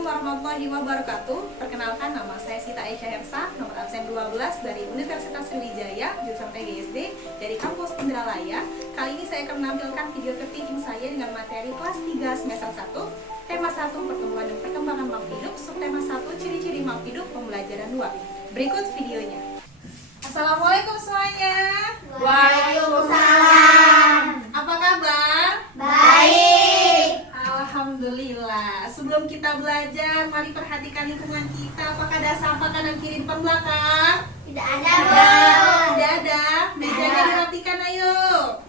Assalamualaikum warahmatullahi wabarakatuh. Perkenalkan, nama saya Sita Aisyah Hemsa, nomor absen 12 dari Universitas Sriwijaya, jurusan PGSD dari kampus Indralaya. Kali ini saya akan menampilkan video tertinggi saya dengan materi kelas 3 semester 1, tema 1 pertumbuhan dan perkembangan makhluk hidup, subtema 1 ciri-ciri makhluk hidup, pembelajaran 2. Berikut videonya. Assalamualaikum semuanya. Waalaikumsalam. Apa kabar? Baik. Alhamdulillah. Sebelum kita belajar, mari perhatikan lingkungan kita. Apakah ada sampah kanan kiri depan belakang? Tidak ada, Bu. Tidak ada. Mejanya dirapikan, ayo.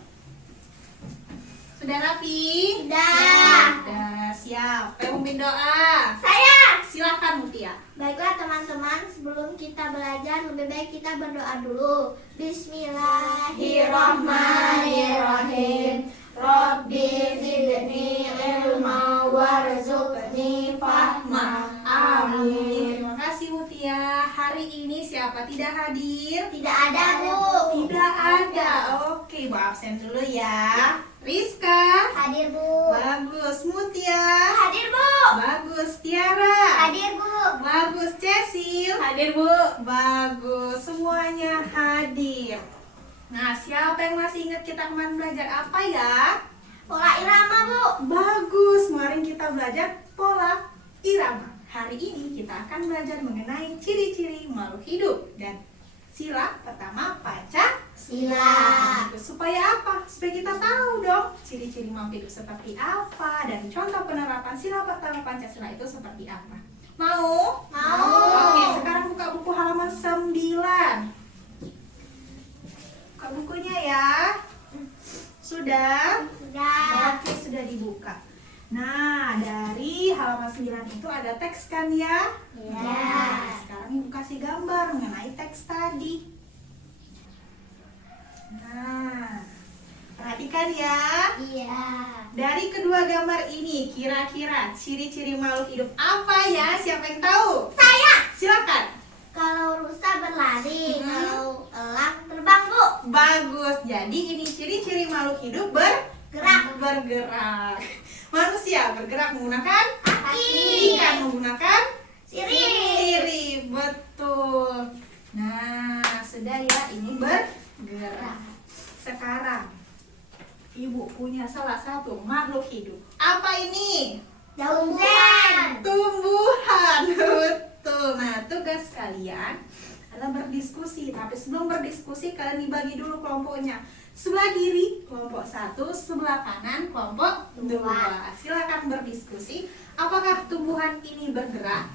Sudah rapi? Sudah. Sudah. Siap. Yang memimpin doa? Saya. Silakan Mutia. Baiklah teman-teman, sebelum kita belajar lebih baik kita berdoa dulu. Bismillahirrahmanirrahim. Rabbi zidni ilma warzuqni fahma. Amin. Terima kasih Mutia. Hari ini siapa tidak hadir? Tidak ada, Bu. Tidak ada. Oke, Bu absen dulu ya. Rizka. Hadir, Bu. Bagus. Mutia. Hadir, Bu. Bagus. Tiara. Hadir, Bu. Bagus. Cecil. Hadir, Bu. Bagus. Semuanya hadir. Nah, siapa yang masih ingat kita kemarin belajar apa ya? Pola irama, Bu. Bagus. Kemarin kita belajar pola irama. Hari ini kita akan belajar mengenai ciri-ciri makhluk hidup dan sila pertama Sila. Supaya apa? Supaya kita tahu dong ciri-ciri makhluk hidup seperti apa dan contoh penerapan sila pertama Pancasila itu seperti apa. Mau? Mau. Oke, sekarang buka buku halaman 9. Buka bukunya ya. Sudah? Sudah. Oke, sudah dibuka. Nah, dari halaman 9 itu ada teks kan ya? Iya. Nah, sekarang Ibu kasih gambar mengenai teks tadi. Nah, perhatikan ya. Iya. Dari kedua gambar ini, kira-kira ciri-ciri makhluk hidup apa ya? Siapa yang tahu? Saya. Silakan. Kalau rusa berlari, Mhm. kalau elang terbang, Bu. Bagus. Jadi ini ciri-ciri makhluk hidup bergerak. Manusia bergerak menggunakan Kaki. ikan menggunakan Sirip. betul. Nah, sudah ya, ini bergerak. Sekarang Ibu punya salah satu makhluk hidup. Apa ini? Daun zen. Tumbuhan. Betul. Nah, tugas kalian adalah berdiskusi. Tapi sebelum berdiskusi, kalian dibagi dulu kelompoknya. Sebelah kiri kelompok 1, sebelah kanan kelompok 2. Silakan berdiskusi. Apakah tumbuhan ini bergerak?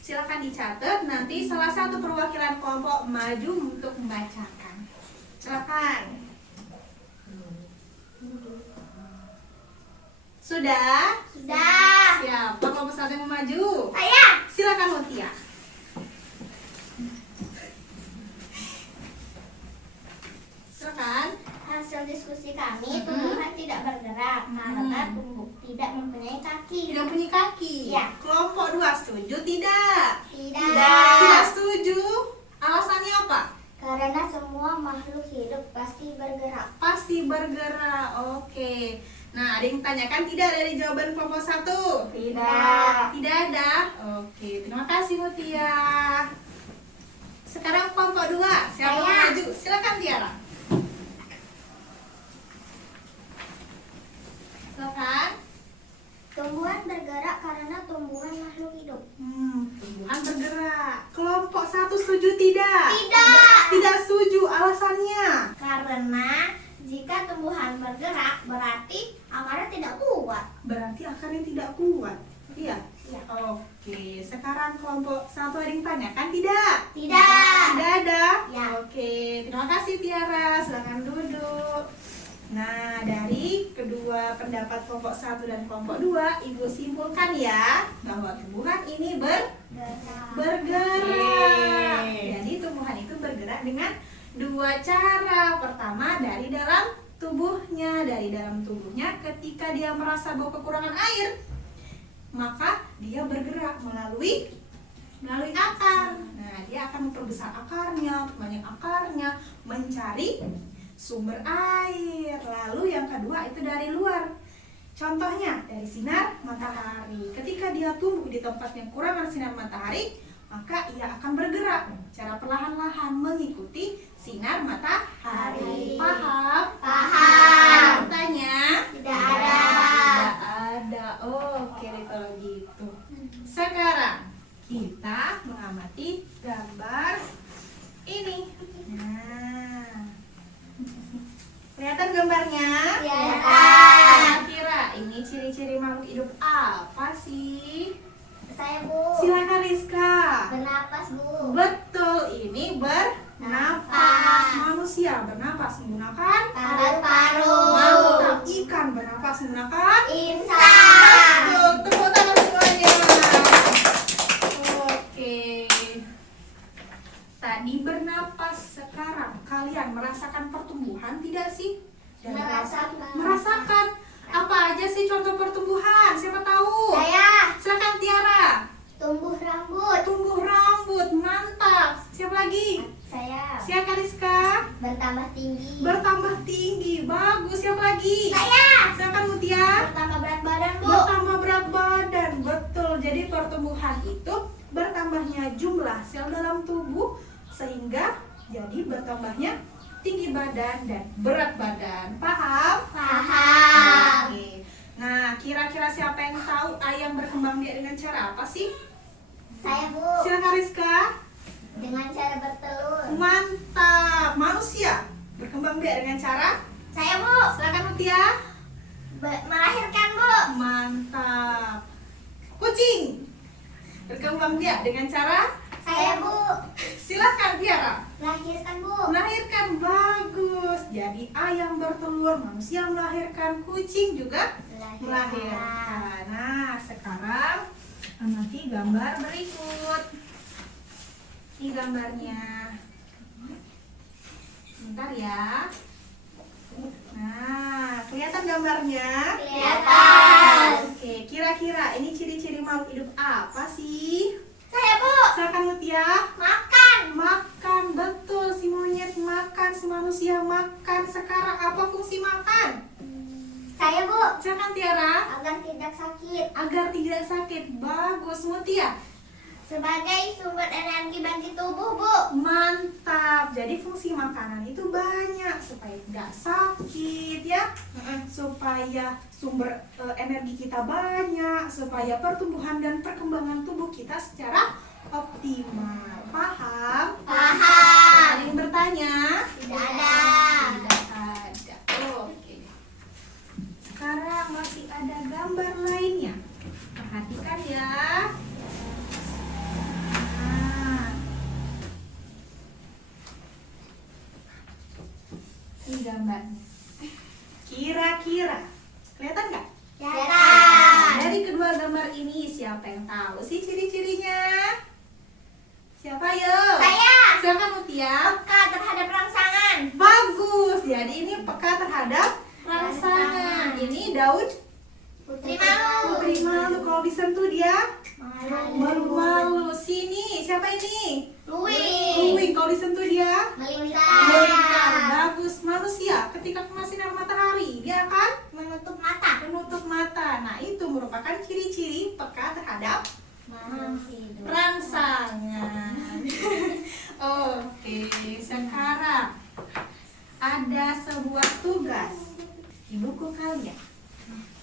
Silakan dicatat. Nanti salah satu perwakilan kelompok maju untuk membacakan. Silakan. Sudah? Sudah. Siapa kelompok 1 yang mau maju? Saya. Silakan Mutia. Silakan. Hasil diskusi kami, tumbuhan tidak bergerak karena tidak mempunyai kaki. Tidak punya kaki. Ya. Kelompok 2 setuju tidak? Tidak. Setuju. Alasannya apa? Karena semua makhluk hidup pasti bergerak. Pasti bergerak. Oke. Nah, ada yang tanyakan tidak dari jawaban kelompok 1? Tidak. Tidak ada? Oke, terima kasih Mutia. Sekarang kelompok 2. Siapa yang Saya. maju? Silakan Tiara. Silakan. Tumbuhan bergerak karena tumbuhan makhluk hidup. Tumbuhan bergerak. Kelompok 1 setuju tidak? Tidak. Tidak setuju. Alasannya? Karena jika tumbuhan bergerak berarti akarnya tidak kuat. Berarti akarnya tidak kuat. Iya? Iya. Oke, sekarang kelompok 1 ada yang tanyakan tidak? Tidak. Tidak ada? Ya. Oke, terima kasih Tiara. Silakan duduk. Nah, dari kedua pendapat kelompok 1 dan kelompok 2, Ibu simpulkan ya bahwa tumbuhan ini bergerak. Jadi tumbuhan itu bergerak dengan dua cara. Pertama, dari dalam tubuhnya. Dari dalam tubuhnya ketika dia merasa bahwa kekurangan air, maka dia bergerak melalui akar. Nah, dia akan memperbesar akarnya, banyak akarnya, mencari sumber air. Lalu yang kedua itu dari luar. Contohnya dari sinar matahari. Ketika dia tumbuh di tempat yang kurang ada sinar matahari, maka ia akan bergerak secara perlahan-lahan mengikuti sinar matahari. Paham? Paham. Bertanya? Tidak ada. Tidak ada. Oke, kalau gitu. Sekarang kita mengamati gambar ini. Nah, kelihatan gambarnya? Kelihatan. Kira ini ciri-ciri makhluk hidup apa sih? Saya, Bu. Silakan Rizka. Bernapas, Bu. Betul, ini bernapas. Manusia bernapas menggunakan Paru-paru. mantap. Ikan bernapas menggunakan Insang. betul. Tepuk tangan semuanya. Oke. Tadi bernapas, sekarang kalian merasakan pertumbuhan tidak sih? Merasakan. Merasakan. Apa aja sih contoh pertumbuhan? Siapa tahu? Saya. Silakan Tiara. Tumbuh rambut. Tumbuh rambut, mantap. Siapa lagi? Saya. Siapa Rizka? Bertambah tinggi. Bertambah tinggi, bagus. Siapa lagi? Saya. Silakan Mutia. Bertambah berat badan, Bu. Bertambah berat badan, betul. Jadi pertumbuhan itu bertambahnya jumlah sel dalam tubuh sehingga jadi bertambahnya tinggi badan dan berat badan. Paham? Paham. Oke. Nah, kira-kira siapa yang tahu ayam berkembang biak dengan cara apa sih? Saya, Bu. Silakan Rizka. Dengan cara bertelur. Mantap. Manusia berkembang biak dengan cara? Saya, Bu. Silakan Mutia. Melahirkan, Bu. Mantap. Kucing berkembang biak dengan cara? Saya, Bu. Silakan Tiara. Melahirkan, Bu. Melahirkan, bagus. Jadi ayam bertelur, manusia melahirkan, kucing juga melahirkan. Nah, sekarang amati gambar berikut. Ini gambarnya. Bentar ya. Nah, kelihatan gambarnya? Kelihatan. Oke, kira-kira ini ciri-ciri makhluk hidup apa sih? Saya, Bu. Silakan Mutia. Makan. Makan, betul. Si monyet makan, si manusia makan. Sekarang apa fungsi makan? Saya, Bu. Silakan Tiara. Agar tidak sakit. Agar tidak sakit, bagus. Mutia. Sebagai sumber energi bagi tubuh, Bu. Mantap. Jadi fungsi makanan itu banyak supaya tidak sakit ya, supaya sumber energi kita banyak, supaya pertumbuhan dan perkembangan tubuh kita secara optimal. Paham? Paham. Ada yang bertanya? Tidak ada. Tidak ada. Oke. Sekarang masih ada gambar lainnya. Perhatikan ya. Ini gambar. Kira-kira kelihatan nggak? Kelihatan. Dari kedua gambar ini siapa yang tahu sih ciri-cirinya? Siapa yo? Saya. Silakan Mutia. Peka terhadap rangsangan. Bagus. Jadi ini peka terhadap rangsangan. Ini daun Putri malu. putri malu. Kalau disentuh dia Malu. malu-malu. Sini siapa ini? Luwing. Luwing. Kalau disentuh dia melingkar. Melingkar. Bagus. Manusia ketika kena sinar matahari dia akan Menutup mata. menutup mata. Nah, itu merupakan ciri-ciri peka terhadap rangsangan. Oke, sekarang ada sebuah tugas di buku kalian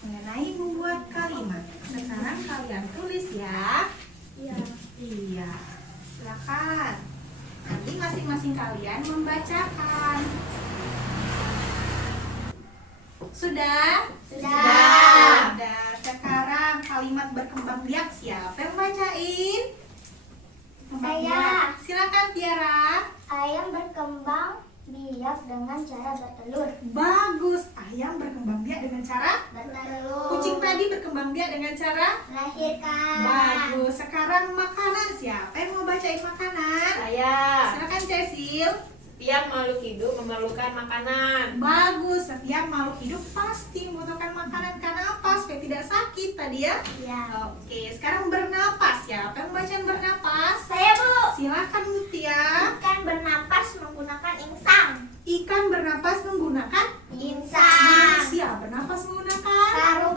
mengenai membuat kalimat. Sekarang kalian tulis ya. Iya. Iya, silakan. Nanti masing-masing kalian membacakan. Sudah? Sudah. Sudah. Sekarang kalimat berkembang biak siapa yang bacain? Berkembang Saya. biak. Silakan Tiara. Ayam berkembang biak dengan cara bertelur. Bagus. Ayam berkembang biak dengan cara? Bertelur. Kucing tadi berkembang biak dengan cara? Melahirkan. Bagus. Sekarang makanan. Siapa yang mau bacain makanan? Saya. Silakan Cecil. Setiap makhluk hidup memerlukan makanan. Bagus. Setiap makhluk hidup pasti membutuhkan makanan. Karena apa? Supaya tidak sakit tadi ya. Ya. Oke. Sekarang bernapas. Siapa yang bacain bernapas? Saya, Bu. Silakan Mutia. Ikan bernapas menggunakan insang. Ikan bernapas menggunakan Insang. manusia bernapas menggunakan Paru-paru.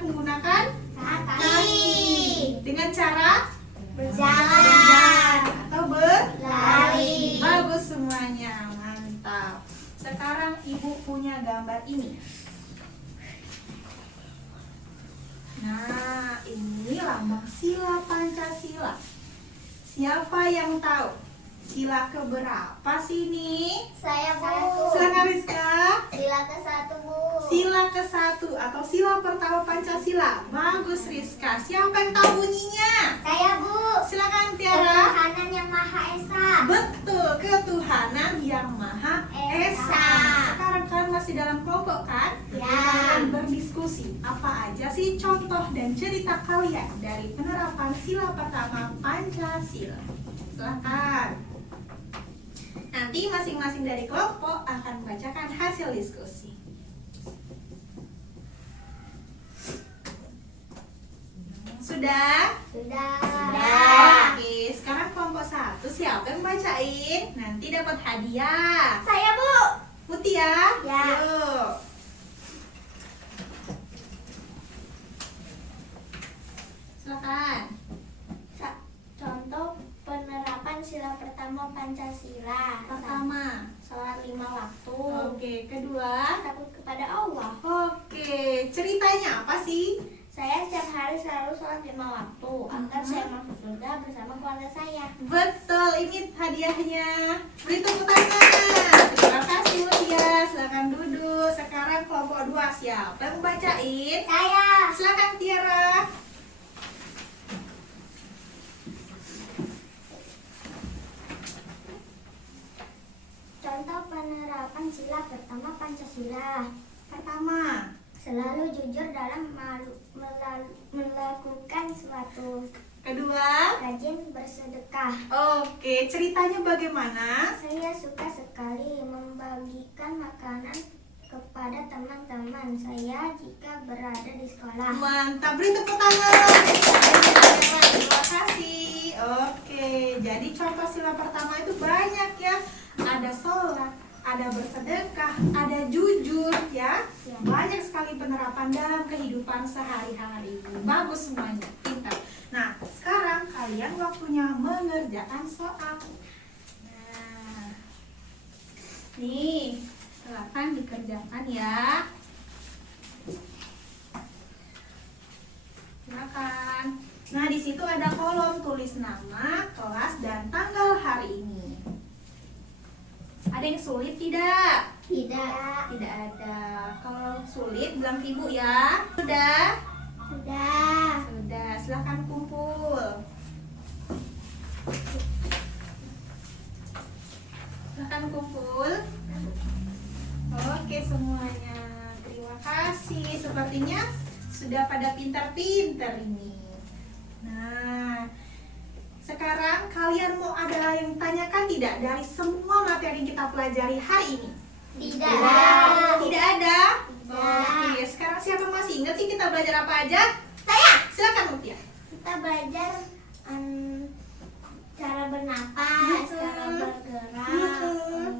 bergerak menggunakan kaki, dengan cara berjalan, atau berlari. lari. Bagus semuanya, mantap. Sekarang ibu punya gambar ini. Nah, ini lambang sila Pancasila. Siapa yang tahu sila keberapa sih ini? Saya Bu. Silakan Rizka. Sila ke-1 Bu. Sila ke-1 atau sila pertama Pancasila. Bagus Rizka. Siapa yang tahu bunyinya? Saya Bu. Silakan Tiara. Ketuhanan yang Maha Esa. Betul, ketuhanan yang Maha Esa. Sekarang kalian masih dalam kelompok kan? Ya. Kalian berdiskusi apa aja sih contoh dan cerita kalian dari penerapan sila pertama Pancasila. Silakan. Nanti masing-masing dari kelompok akan membacakan hasil diskusi. Sudah? Sudah. Oke, sekarang kelompok 1 siapa yang bacain? Nanti dapat hadiah. Saya Bu. Mutia? Ya. Yuk. Silakan. Contoh penerapan sila pertama Pancasila. Pertama. Sholat 5 waktu. Oke, kedua. Takut kepada Allah. Oke, ceritanya apa sih? Saya setiap hari selalu sholat 5 waktu agar saya masuk surga bersama keluarga saya. Betul, ini hadiahnya. Beri tepuk tangan. Terima kasih Mutia. Silakan duduk. Sekarang kelompok 2 siapa yang bacain? Saya. Silakan Tiara. Contoh penerapan sila pertama Pancasila. Pertama. Selalu jujur dalam melakukan suatu. Kedua. Rajin bersedekah. Oke, ceritanya bagaimana? Saya suka sekali membagikan makanan kepada teman-teman saya jika berada di sekolah. Mantap, beri tepuk tangan. Terima kasih. Oke, jadi contoh sila pertama itu banyak ya. Ada sholat, ada bersedekah, ada jujur ya. Banyak sekali penerapan dalam kehidupan sehari-hari. Bagus semuanya, pintar. Nah, sekarang kalian waktunya mengerjakan soal. Nah, nih, silakan dikerjakan ya. Silakan. Nah, di situ ada kolom tulis nama, kelas, dan tanggal hari ini. Ada yang sulit tidak? Tidak. Tidak ada. Kalau sulit bilang ke ibu ya. Sudah? Sudah. Sudah. Silakan kumpul. Silakan kumpul. Oke semuanya. Terima kasih. Sepertinya sudah pada pintar-pintar ini. Nah, sekarang kalian mau ada yang tanyakan tidak dari semua materi yang kita pelajari hari ini? Tidak. Tidak ada? Tidak. Oke, sekarang siapa masih ingat sih kita belajar apa aja? Saya. Silakan Mutia. Kita belajar cara bernapas, Betul. cara bergerak, Betul.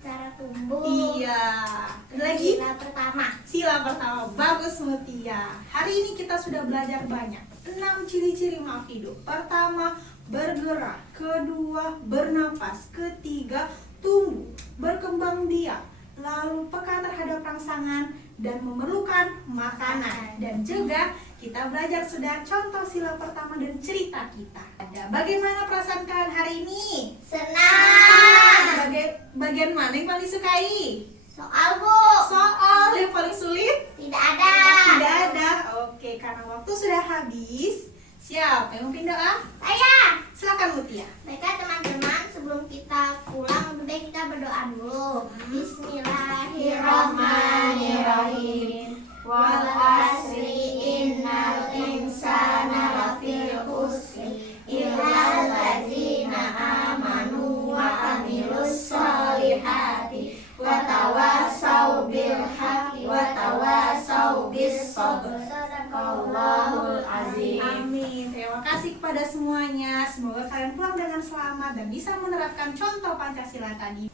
cara tumbuh. Iya. Ada lagi? Sila pertama. Sila pertama, bagus Mutia. Hari ini kita sudah belajar banyak. 6 ciri-ciri makhluk hidup. Pertama, bergerak. Kedua, bernapas. Ketiga, tumbuh, berkembang biak. Lalu peka terhadap rangsangan dan memerlukan makanan. Dan juga kita belajar sudah contoh sila pertama dan cerita kita. Bagaimana perasaan kalian hari ini? Senang. Bagian mana yang paling disukai? Soal Bu. Soal yang paling sulit? Tidak ada. Tidak ada. Oke, karena waktu sudah habis. Siapa yang mau pindah? Saya. Silakan Mutia. Baiklah teman-teman, sebelum kita pulang lebih baik kita berdoa dulu. Bismillahirrahmanirrahim. Wal asri innal insana lafi khusri illal ladzina amanu wa amilus solihati wa tawasaw bil haqqi wa tawasaw bis sabr. Sadaqallahul azim. Amin. Terima kasih kepada semuanya. Semoga kalian pulang dengan selamat dan bisa menerapkan contoh Pancasila tadi.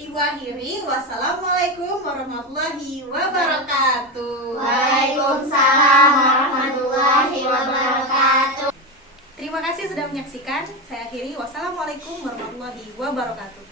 Ibu akhiri, wassalamualaikum warahmatullahi wabarakatuh. Waalaikumsalam. kasih sudah menyaksikan. Saya akhiri. Wassalamualaikum warahmatullahi wabarakatuh.